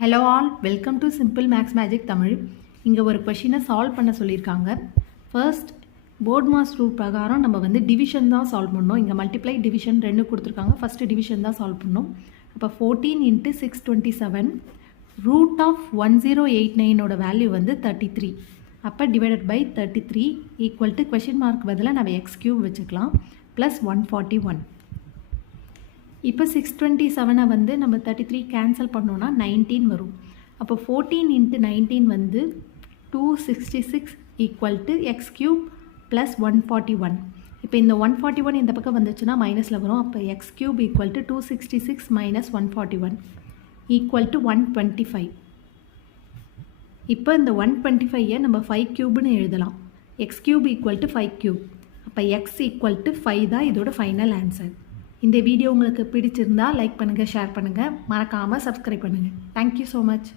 Hello all, welcome to simple maths magic Tamil. இங்கே ஒரு கொஷினை சால்வ் பண்ண சொல்லியிருக்காங்க. ஃபர்ஸ்ட் போர்ட் மாஸ் ரூல் பிரகாரம் நம்ம வந்து டிவிஷன் தான் சால்வ் பண்ணோம். இங்கே மல்டிப்ளை டிவிஷன் ரெண்டு கொடுத்துருக்காங்க. ஃபஸ்ட்டு டிவிஷன் தான் சால்வ் பண்ணோம். அப்போ 14 × 627 ரூட் ஆஃப் 1089ஓட வேல்யூ வந்து 33. அப்போ divided by 33 equal to question mark பதிலாக நம்ம x³ வச்சுக்கலாம் ப்ளஸ் 141. இப்போ 627 வந்து நம்ம 33 கேன்சல் பண்ணோன்னா 19 வரும். அப்போ 14 × 19 வந்து 266 ஈக்குவல் டு x³ ப்ளஸ் 141. இப்போ இந்த 141 இந்த பக்கம் வந்துச்சுன்னா மைனஸில் வரும். அப்போ x³ equal to 266 minus 141 equal to 125. இப்போ இந்த 125ஐ நம்ம 5³ எழுதலாம். x³ equal to 5³. அப்போ x ஈக்குவல் டு 5 தான் இதோட ஃபைனல் ஆன்சர். இந்த வீடியோ உங்களுக்கு பிடிச்சிருந்தா லைக் பண்ணுங்கள், ஷேர் பண்ணுங்கள், மறக்காமல் சப்ஸ்கிரைப் பண்ணுங்கள். Thank you so much.